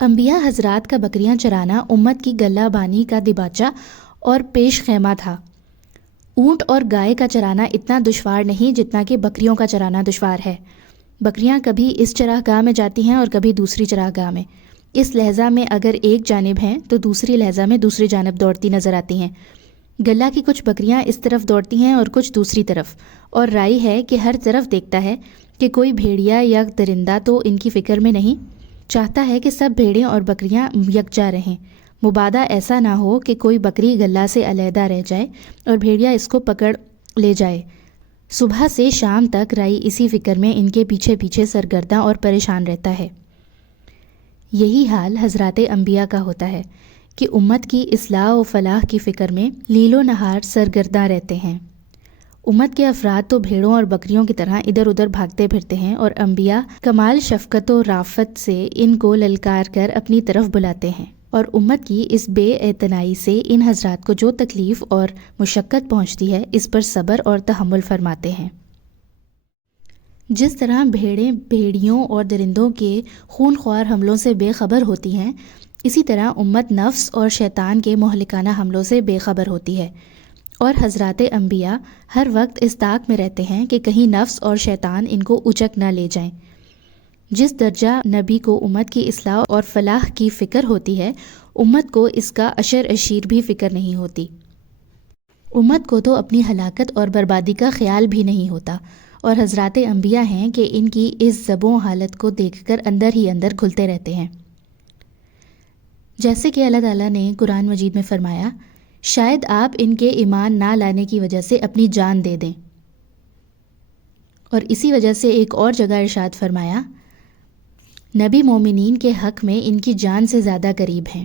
انبیاء حضرات کا بکریاں چرانا امت کی گلہ بانی کا دباچہ اور پیش خیمہ تھا۔ اونٹ اور گائے کا چرانا اتنا دشوار نہیں جتنا کہ بکریوں کا چرانا دشوار ہے۔ بکریاں کبھی اس چراہ گاہ میں جاتی ہیں اور کبھی دوسری چراہ گاہ میں۔ اس لہجہ میں اگر ایک جانب ہیں تو دوسری لہجہ میں دوسری جانب دوڑتی نظر آتی ہیں۔ گلہ کی کچھ بکریاں اس طرف دوڑتی ہیں اور کچھ دوسری طرف، اور رائی ہے کہ ہر طرف دیکھتا ہے کہ کوئی بھیڑیا یا درندہ تو ان کی فکر میں نہیں۔ چاہتا ہے کہ سب بھیڑیں اور بکریاں یکجا رہیں، مبادا ایسا نہ ہو کہ کوئی بکری گلہ سے علیحدہ رہ جائے اور بھیڑیا اس کو پکڑ لے جائے۔ صبح سے شام تک رائی اسی فکر میں ان کے پیچھے پیچھے سرگرداں اور پریشان رہتا ہے۔ یہی حال حضرات انبیاء کا ہوتا ہے کہ امت کی اصلاح و فلاح کی فکر میں لیل و نہار سرگرداں رہتے ہیں۔ امت کے افراد تو بھیڑوں اور بکریوں کی طرح ادھر ادھر بھاگتے پھرتے ہیں، اور انبیاء کمال شفقت و رافت سے ان کو للکار کر اپنی طرف بلاتے ہیں، اور امت کی اس بے اعتنائی سے ان حضرات کو جو تکلیف اور مشقت پہنچتی ہے اس پر صبر اور تحمل فرماتے ہیں۔ جس طرح بھیڑیں بھیڑیوں اور درندوں کے خون خوار حملوں سے بے خبر ہوتی ہیں، اسی طرح امت نفس اور شیطان کے مہلکانہ حملوں سے بے خبر ہوتی ہے، اور حضرات انبیاء ہر وقت اس طاق میں رہتے ہیں کہ کہیں نفس اور شیطان ان کو اچک نہ لے جائیں۔ جس درجہ نبی کو امت کی اصلاح اور فلاح کی فکر ہوتی ہے، امت کو اس کا عشر اشیر بھی فکر نہیں ہوتی۔ امت کو تو اپنی ہلاکت اور بربادی کا خیال بھی نہیں ہوتا، اور حضرات انبیاء ہیں کہ ان کی اس زبوں حالت کو دیکھ کر اندر ہی اندر گھلتے رہتے ہیں۔ جیسے کہ اللہ تعالیٰ نے قرآن مجید میں فرمایا، شاید آپ ان کے ایمان نہ لانے کی وجہ سے اپنی جان دے دیں، اور اسی وجہ سے ایک اور جگہ ارشاد فرمایا، نبی مومنین کے حق میں ان کی جان سے زیادہ قریب ہیں۔